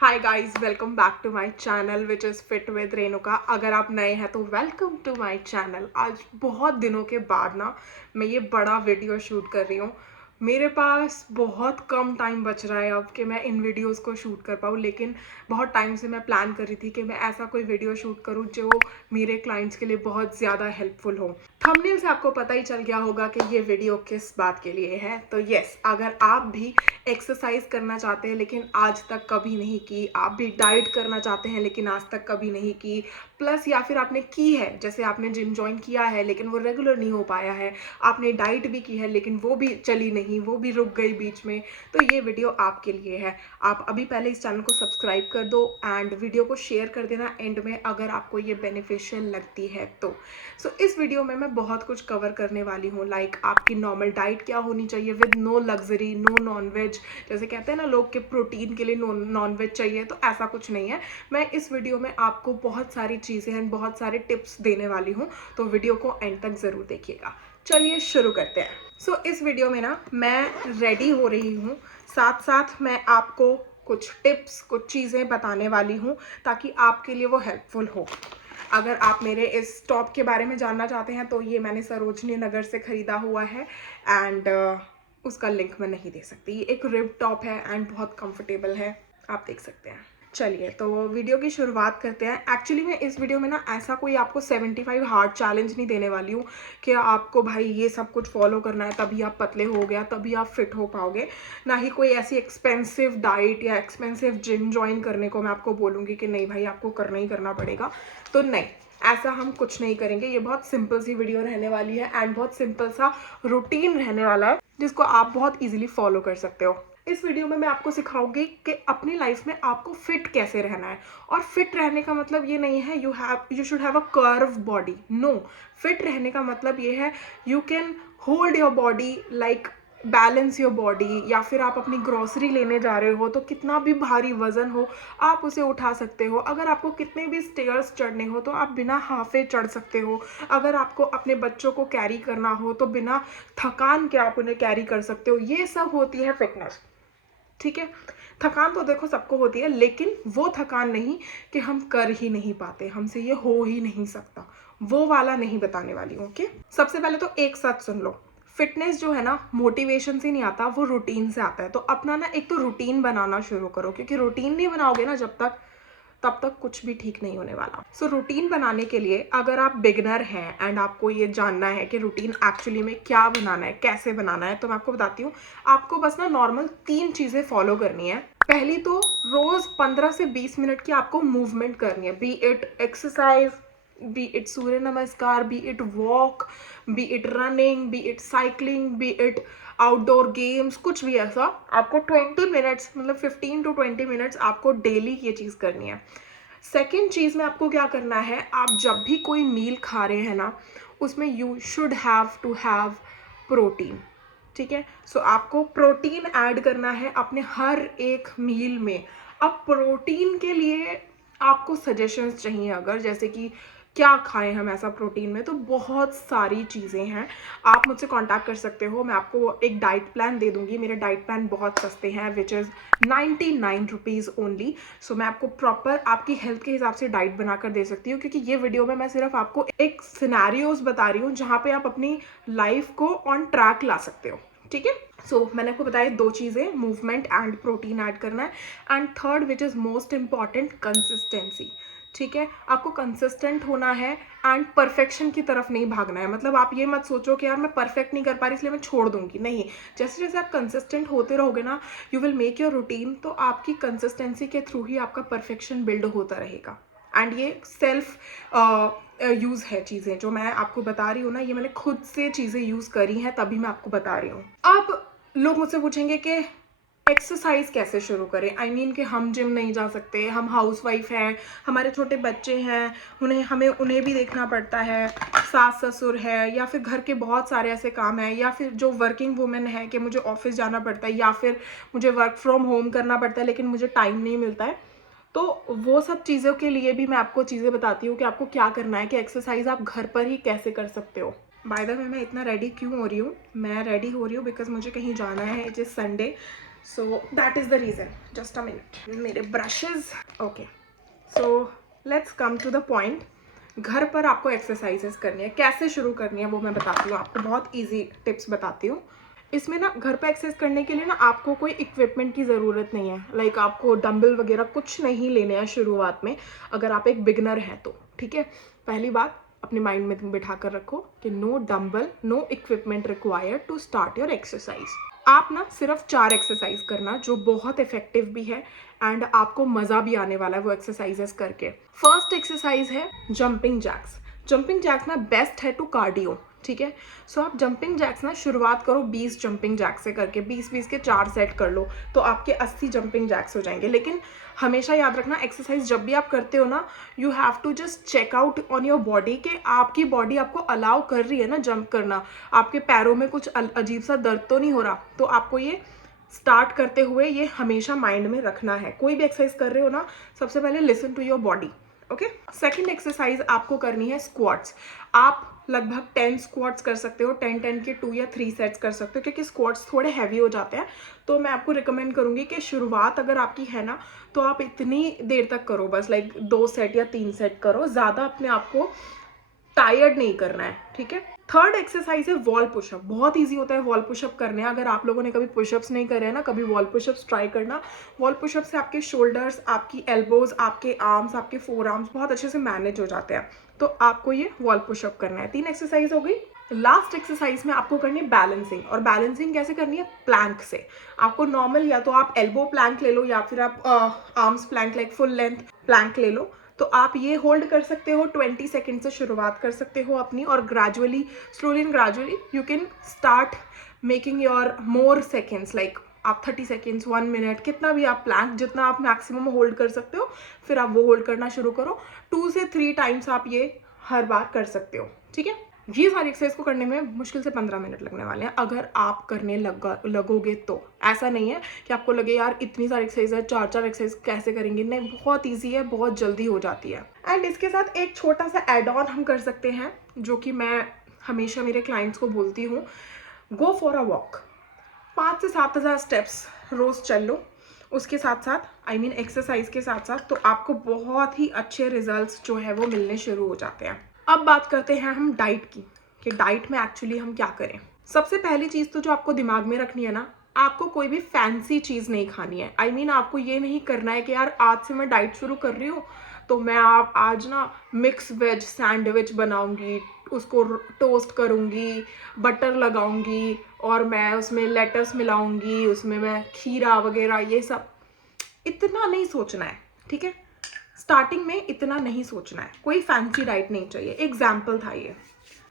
Hi guys, welcome back to my channel which is fit with Renuka. अगर आप नए हैं तो वेलकम टू माय चैनल। आज बहुत दिनों के बाद ना मैं ये बड़ा वीडियो शूट कर रही हूँ। मेरे पास बहुत कम टाइम बच रहा है अब कि मैं इन वीडियोस को शूट कर पाऊँ, लेकिन बहुत टाइम से मैं प्लान कर रही थी कि मैं ऐसा कोई वीडियो शूट करूँ जो मेरे क्लाइंट्स के लिए बहुत ज़्यादा हेल्पफुल हो। थंबनेल से आपको पता ही चल गया होगा कि ये वीडियो किस बात के लिए है। तो यस, अगर आप भी एक्सरसाइज करना चाहते हैं लेकिन आज तक कभी नहीं की, आप भी डाइट करना चाहते हैं लेकिन आज तक कभी नहीं की, प्लस या फिर आपने की है, जैसे आपने जिम ज्वाइन किया है लेकिन वो रेगुलर नहीं हो पाया है, आपने डाइट भी की है लेकिन वो भी चली नहीं, वो भी रुक गई बीच में, तो ये वीडियो आपके लिए है। आप अभी पहले इस चैनल को सब्सक्राइब कर दो एंड वीडियो को शेयर कर देना एंड में अगर आपको ये बेनिफिशियल लगती है तो। सो इस वीडियो में मैं बहुत कुछ कवर करने वाली हूँ, लाइक आपकी नॉर्मल डाइट क्या होनी चाहिए with no luxury, no non veg. जैसे कहते हैं ना लोग कि प्रोटीन के लिए नॉन वेज चाहिए, तो ऐसा कुछ नहीं है। मैं इस वीडियो में आपको बहुत सारी चीज़ें एंड बहुत सारे टिप्स देने वाली हूँ, तो वीडियो को एंड तक ज़रूर देखिएगा। चलिए शुरू करते हैं। सो इस वीडियो में ना मैं रेडी हो रही हूँ, साथ साथ मैं आपको कुछ टिप्स, कुछ चीज़ें बताने वाली हूँ ताकि आपके लिए वो हेल्पफुल हो। अगर आप मेरे इस टॉप के बारे में जानना चाहते हैं तो ये मैंने सरोजनी नगर से ख़रीदा हुआ है एंड उसका लिंक मैं नहीं दे सकती। ये एक रिब टॉप है एंड बहुत कंफर्टेबल है, आप देख सकते हैं। चलिए तो वीडियो की शुरुआत करते हैं। एक्चुअली मैं इस वीडियो में ना ऐसा कोई आपको 75 हार्ड चैलेंज नहीं देने वाली हूँ कि आपको भाई ये सब कुछ फॉलो करना है तभी आप पतले हो गया, तभी आप फिट हो पाओगे। ना ही कोई ऐसी एक्सपेंसिव डाइट या एक्सपेंसिव जिम ज्वाइन करने को मैं आपको बोलूँगी कि नहीं भाई आपको करना ही करना पड़ेगा, तो नहीं, ऐसा हम कुछ नहीं करेंगे। ये बहुत सिंपल सी वीडियो रहने वाली है एंड बहुत सिंपल सा रूटीन रहने वाला है जिसको आप बहुत इजीली फॉलो कर सकते हो। इस वीडियो में मैं आपको सिखाऊंगी कि अपनी लाइफ में आपको फिट कैसे रहना है। और फिट रहने का मतलब ये नहीं है you should have a curve body, no. Fit रहने का मतलब ये है you can hold your body, like balance your body, या फिर आप अपनी ग्रॉसरी लेने जा रहे हो तो कितना भी भारी वजन हो आप उसे उठा सकते हो। अगर आपको कितने भी स्टेयर्स चढ़ने हो तो आप बिना हाफे चढ़ सकते हो। अगर आपको अपने बच्चों को कैरी करना हो तो बिना थकान के आप उन्हें कैरी कर सकते हो। ये सब होती है फिटनेस, ठीक है। थकान तो देखो सबको होती है, लेकिन वो थकान नहीं कि हम कर ही नहीं पाते, हमसे ये हो ही नहीं सकता, वो वाला नहीं बताने वाली हूँ। ओके, सबसे पहले तो एक साथ सुन लो। फिटनेस जो है ना मोटिवेशन से नहीं आता, वो रूटीन से आता है। तो अपना ना एक तो रूटीन बनाना शुरू करो, क्योंकि रूटीन नहीं बनाओगे ना जब तक, तब तक कुछ भी ठीक नहीं होने वाला। सो रूटीन बनाने के लिए अगर आप बिगनर हैं एंड आपको ये जानना है कि रूटीन एक्चुअली में क्या बनाना है, कैसे बनाना है, तो मैं आपको बताती हूँ। आपको बस ना नॉर्मल 3 चीज़ें फॉलो करनी है। पहली तो रोज़ 15 से 20 मिनट की आपको मूवमेंट करनी है, be it exercise, be it Surya Namaskar, be it walk, be it running, be it cycling, be it outdoor games, कुछ भी ऐसा। आपको 20 मिनट्स, मतलब 15 to 20 मिनट्स आपको डेली ये चीज़ करनी है। सेकेंड चीज़ में आपको क्या करना है, आप जब भी कोई मील खा रहे हैं ना उसमें you should have to have protein, ठीक है। सो आपको प्रोटीन ऐड करना है अपने हर एक मील में। अब प्रोटीन के लिए आपको सजेशंस चाहिए, अगर जैसे कि क्या खाएं हम ऐसा प्रोटीन में, तो बहुत सारी चीज़ें हैं। आप मुझसे कांटेक्ट कर सकते हो, मैं आपको एक डाइट प्लान दे दूंगी। मेरे डाइट प्लान बहुत सस्ते हैं, विच इज़ 99 रुपीज़ ओनली। सो मैं आपको प्रॉपर आपकी हेल्थ के हिसाब से डाइट बनाकर दे सकती हूँ, क्योंकि ये वीडियो में मैं सिर्फ आपको एक सिनेरियोज बता रही हूँ जहाँ पे आप अपनी लाइफ को ऑन ट्रैक ला सकते हो, ठीक है। सो मैंने आपको बताया 2 चीज़ें, मूवमेंट एंड प्रोटीन ऐड करना है। And third which is most important, consistency, ठीक है। आपको कंसिस्टेंट होना है एंड परफेक्शन की तरफ नहीं भागना है। मतलब आप ये मत सोचो कि यार मैं परफेक्ट नहीं कर पा रही इसलिए मैं छोड़ दूंगी, नहीं। जैसे जैसे आप कंसिस्टेंट होते रहोगे ना, you will make your routine, तो आपकी कंसिस्टेंसी के थ्रू ही आपका परफेक्शन बिल्ड होता रहेगा। एंड ये सेल्फ यूज़ है चीज़ें जो मैं आपको बता रही हूँ ना, ये मैंने खुद से चीज़ें यूज़ करी हैं तभी मैं आपको बता रही हूँ। अब लोग मुझसे पूछेंगे कि एक्सरसाइज कैसे शुरू करें। आई मीन कि हम जिम नहीं जा सकते, हम हाउसवाइफ हैं, हमारे छोटे बच्चे हैं, उन्हें भी देखना पड़ता है, सास ससुर है, या फिर घर के बहुत सारे ऐसे काम हैं, या फिर जो वर्किंग वुमेन है कि मुझे ऑफिस जाना पड़ता है, या फिर मुझे वर्क फ्रॉम होम करना पड़ता है लेकिन मुझे टाइम नहीं मिलता है। तो वो सब चीज़ों के लिए भी मैं आपको चीज़ें बताती हूँ कि आपको क्या करना है, कि एक्सरसाइज आप घर पर ही कैसे कर सकते हो। बाय द वे मैं इतना रेडी क्यों हो रही हूँ, मैं रेडी हो रही हूँ बिकॉज मुझे कहीं जाना है, it is Sunday. So that is the reason. Just a minute, मेरे brushes. Okay, so let's come to the point. घर पर आपको एक्सरसाइजेस करनी है, कैसे शुरू करनी है वो मैं बताती हूँ आपको. बहुत ईजी टिप्स बताती हूँ. इसमें ना घर पे एक्सरसाइज करने के लिए ना आपको कोई इक्विपमेंट की ज़रूरत नहीं है. लाइक आपको डंबल वगैरह कुछ नहीं लेने हैं शुरुआत में, अगर आप एक बिगनर हैं तो. ठीक है, पहली बात अपने माइंड में तुम बिठा कर रखो कि no dumbbell, no equipment required to start your exercise. आप ना सिर्फ 4 एक्सरसाइज करना जो बहुत इफेक्टिव भी है एंड आपको मज़ा भी आने वाला है वो एक्सरसाइजेस करके. फर्स्ट एक्सरसाइज है जंपिंग जैक्स. जंपिंग जैक्स ना बेस्ट है टू कार्डियो. ठीक है, सो आप जंपिंग जैक्स ना शुरुआत करो 20 जंपिंग जैक्स से करके. 20-20 के 4 सेट कर लो तो आपके 80 जंपिंग जैक्स हो जाएंगे. लेकिन हमेशा याद रखना, एक्सरसाइज जब भी आप करते हो ना, you have to just check out on your body कि आपकी बॉडी आपको अलाउ कर रही है ना जंप करना. आपके पैरों में कुछ अजीब सा दर्द तो नहीं हो रहा. तो आपको ये स्टार्ट करते हुए ये हमेशा माइंड में रखना है. कोई भी एक्सरसाइज कर रहे हो ना, सबसे पहले listen to your body. Okay, second exercise आपको करनी है स्क्वाट्स. आप लगभग 10 स्क्वाट्स कर सकते हो. 10 के 2 या 3 सेट्स कर सकते हो क्योंकि स्क्वाट्स थोड़े हैवी हो जाते हैं. तो मैं आपको रिकमेंड करूंगी कि शुरुआत अगर आपकी है ना, तो आप इतनी देर तक करो, बस लाइक 2 सेट या 3 सेट करो. ज़्यादा अपने आप को टायर्ड नहीं करना है. ठीक है, थर्ड एक्सरसाइज है वॉल पुशअप. बहुत इजी होता है वॉल पुशअप करने. अगर आप लोगों ने कभी पुशअप्स नहीं करे हैं ना, कभी वॉल पुशअप्स ट्राई करना. वॉल पुशअप से आपके शोल्डर्स, आपकी एल्बोज, आपके आर्म्स, आपके फोर आर्म्स बहुत अच्छे से मैनेज हो जाते हैं. तो आपको ये वॉल पुशअप करना है. 3 एक्सरसाइज हो गई. लास्ट एक्सरसाइज में आपको करनी है बैलेंसिंग. और बैलेंसिंग कैसे करनी है? प्लैंक से. आपको नॉर्मल या तो आप एल्बो प्लैंक ले लो या फिर आप arms plank, like full length plank ले लो. तो आप ये होल्ड कर सकते हो. 20 सेकेंड से शुरुआत कर सकते हो अपनी, और gradually, slowly and gradually you can start making your more seconds. Like आप 30 सेकेंड्स, 1 मिनट, कितना भी आप प्लैंक, जितना आप मैक्सिमम होल्ड कर सकते हो, फिर आप वो होल्ड करना शुरू करो. 2 से 3 टाइम्स आप ये हर बार कर सकते हो. ठीक है, ये सारी एक्सरसाइज को करने में मुश्किल से 15 मिनट लगने वाले हैं अगर आप करने लगोगे तो. ऐसा नहीं है कि आपको लगे यार इतनी सारी एक्सरसाइज है, 4 एक्सरसाइज कैसे करेंगे. नहीं, बहुत ईजी है, बहुत जल्दी हो जाती है. एंड इसके साथ एक छोटा सा एड ऑन हम कर सकते हैं जो कि मैं हमेशा मेरे क्लाइंट्स को बोलती हूँ. Go for a walk. 5 से 7 हज़ार स्टेप्स रोज चल लो. उसके साथ साथ एक्सरसाइज के साथ साथ तो आपको बहुत ही अच्छे रिजल्ट्स जो है वो मिलने शुरू हो जाते हैं. अब बात करते हैं हम डाइट की, कि डाइट में एक्चुअली हम क्या करें. सबसे पहली चीज़ तो जो आपको दिमाग में रखनी है ना, आपको कोई भी फैंसी चीज़ नहीं खानी है. आपको ये नहीं करना है कि यार आज से मैं डाइट शुरू कर रही हूँ तो मैं आज ना मिक्स वेज सैंडविच बनाऊंगी, उसको टोस्ट करूंगी, बटर लगाऊंगी और मैं उसमें लेटस मिलाऊंगी, उसमें मैं खीरा वगैरह, ये सब इतना नहीं सोचना है. ठीक है, स्टार्टिंग में इतना नहीं सोचना है. कोई फैंसी डाइट नहीं चाहिए. एग्जाम्पल था ये.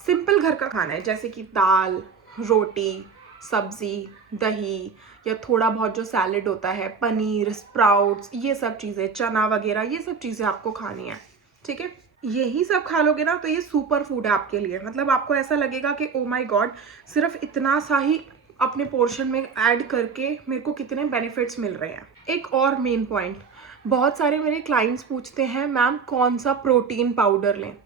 सिंपल घर का खाना है, जैसे कि दाल, रोटी, सब्जी, दही, या थोड़ा बहुत जो सैलेड होता है, पनीर, स्प्राउट्स, ये सब चीज़ें, चना वगैरह, ये सब चीज़ें आपको खानी है. ठीक है, यही सब खा लोगे ना तो ये सुपर फूड है आपके लिए. मतलब आपको ऐसा लगेगा कि ओ माय गॉड, सिर्फ इतना सा ही अपने पोर्शन में ऐड करके मेरे को कितने बेनिफिट्स मिल रहे हैं. एक और मेन पॉइंट, बहुत सारे मेरे क्लाइंट्स पूछते हैं मैम कौन सा प्रोटीन पाउडर लें.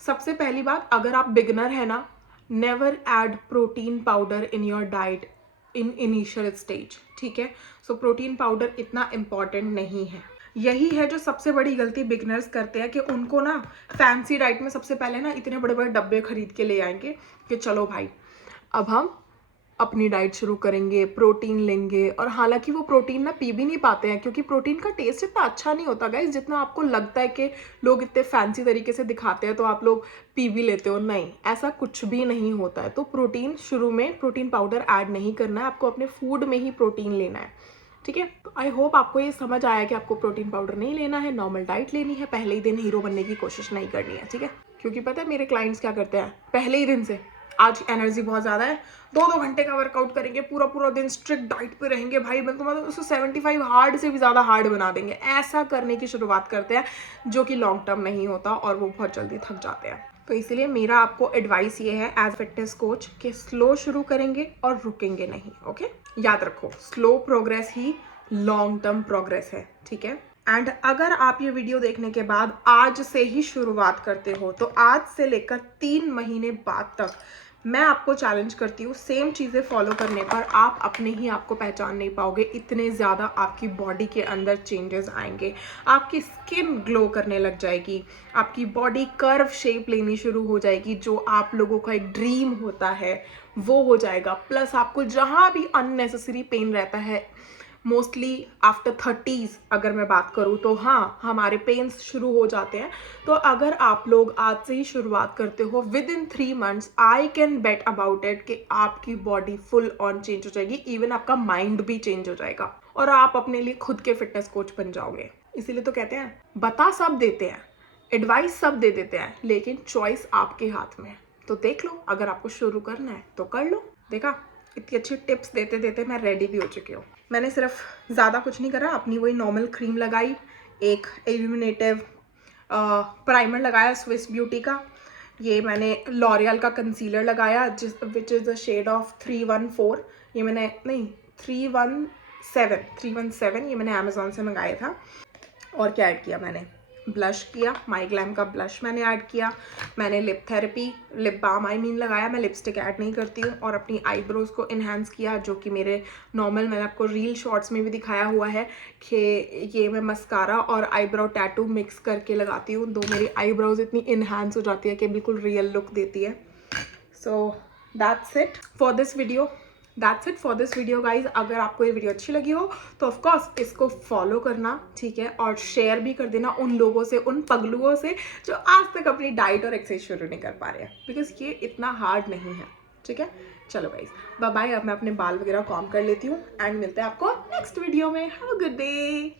सबसे पहली बात, अगर आप बिगनर है ना, never add protein powder in your diet in initial stage. ठीक है, सो प्रोटीन पाउडर इतना इम्पॉर्टेंट नहीं है. यही है जो सबसे बड़ी गलती बिगनर्स करते हैं कि उनको ना फैंसी डाइट में सबसे पहले ना इतने बड़े बड़े डब्बे खरीद के ले आएंगे कि चलो भाई अब हम अपनी डाइट शुरू करेंगे, प्रोटीन लेंगे. और हालांकि वो प्रोटीन ना पी भी नहीं पाते हैं क्योंकि प्रोटीन का टेस्ट इतना अच्छा नहीं होता गाइस जितना आपको लगता है कि लोग इतने फैंसी तरीके से दिखाते हैं तो आप लोग पी भी लेते हो. नहीं, ऐसा कुछ भी नहीं होता है. तो प्रोटीन शुरू में प्रोटीन पाउडर ऐड नहीं करना है, आपको अपने फूड में ही प्रोटीन लेना है. ठीक है, तो आई होप आपको ये समझ आया कि आपको प्रोटीन पाउडर नहीं लेना है, नॉर्मल डाइट लेनी है. पहले ही दिन हीरो बनने की कोशिश नहीं करनी है. ठीक है, क्योंकि पता है मेरे क्लाइंट्स क्या करते हैं, पहले ही दिन से आज एनर्जी बहुत ज़्यादा है, 2-2 घंटे का वर्कआउट करेंगे, पूरा पूरा दिन स्ट्रिक्ट डाइट पे रहेंगे, भाई मैं तो मतलब उसको 75 हार्ड से भी ज़्यादा हार्ड बना देंगे. ऐसा करने की शुरुआत करते हैं जो कि लॉन्ग टर्म नहीं होता और वो बहुत जल्दी थक जाते हैं. तो इसलिए मेरा आपको एडवाइस ये है एज फिटनेस कोच कि स्लो शुरू करेंगे और रुकेंगे नहीं. ओके, याद रखो, स्लो प्रोग्रेस ही लॉन्ग टर्म प्रोग्रेस है. ठीक है, एंड अगर आप ये वीडियो देखने के बाद आज से ही शुरुआत करते हो तो आज से लेकर 3 महीने बाद तक मैं आपको चैलेंज करती हूँ, सेम चीज़ें फॉलो करने पर आप अपने ही आप को पहचान नहीं पाओगे, इतने ज़्यादा आपकी बॉडी के अंदर चेंजेस आएंगे। आपकी स्किन ग्लो करने लग जाएगी, आपकी बॉडी कर्व शेप लेनी शुरू हो जाएगी, जो आप लोगों का एक ड्रीम होता है वो हो जाएगा। प्लस आपको जहाँ भी अननेसेसरी पेन रहता है, मोस्टली आफ्टर 30s अगर मैं बात करूँ तो हाँ, हमारे पेन्स शुरू हो जाते हैं। तो अगर आप लोग आज से ही शुरुआत करते हो, with in 3 months I can bet about it कि आपकी बॉडी फुल ऑन चेंज हो जाएगी, इवन आपका माइंड भी चेंज हो जाएगा और आप अपने लिए खुद के फिटनेस कोच बन जाओगे। इसीलिए तो कहते हैं, बता सब देते हैं, एडवाइस सब दे देते हैं, लेकिन चॉइस आपके हाथ में है। तो देख लो, अगर आपको शुरू करना है तो कर लो। देखा, इतनी अच्छी टिप्स देते देते मैं रेडी भी हो चुकी हूँ। मैंने सिर्फ ज़्यादा कुछ नहीं करा, अपनी वही नॉर्मल क्रीम लगाई, एक इल्यूमिनेटिव प्राइमर लगाया स्विस ब्यूटी का, ये मैंने लॉरियल का कंसीलर लगाया जिस which is the shade of 314, ये मैंने नहीं 317 ये मैंने अमेज़ॉन से मंगाया था। और क्या ऐड किया मैंने, ब्लश किया, माई ग्लैम का ब्लश मैंने ऐड किया, मैंने lip therapy, lip balm I mean लगाया, मैं लिपस्टिक ऐड नहीं करती हूँ, और अपनी आईब्रोज़ को इन्हांस किया, जो कि मेरे नॉर्मल मैंने आपको रील शॉर्ट्स में भी दिखाया हुआ है कि ये मैं मस्कारा और आईब्रो टैटू मिक्स करके लगाती हूँ, तो मेरी आईब्रोज़ इतनी इन्हांस हो जाती है कि बिल्कुल रियल लुक देती है। So that's it for this video guys. अगर आपको ये वीडियो अच्छी लगी हो तो ऑफकोर्स इसको फॉलो करना, ठीक है, और शेयर भी कर देना उन लोगों से, उन पगलुओं से जो आज तक अपनी डाइट और एक्सरसाइज शुरू नहीं कर पा रहे हैं, बिकॉज ये इतना हार्ड नहीं है, ठीक है। चलो गाइज, बाय बाय। अब मैं अपने बाल वगैरह कॉम कर लेती हूँ एंड मिलते हैं आपको नेक्स्ट वीडियो में। Have a good day.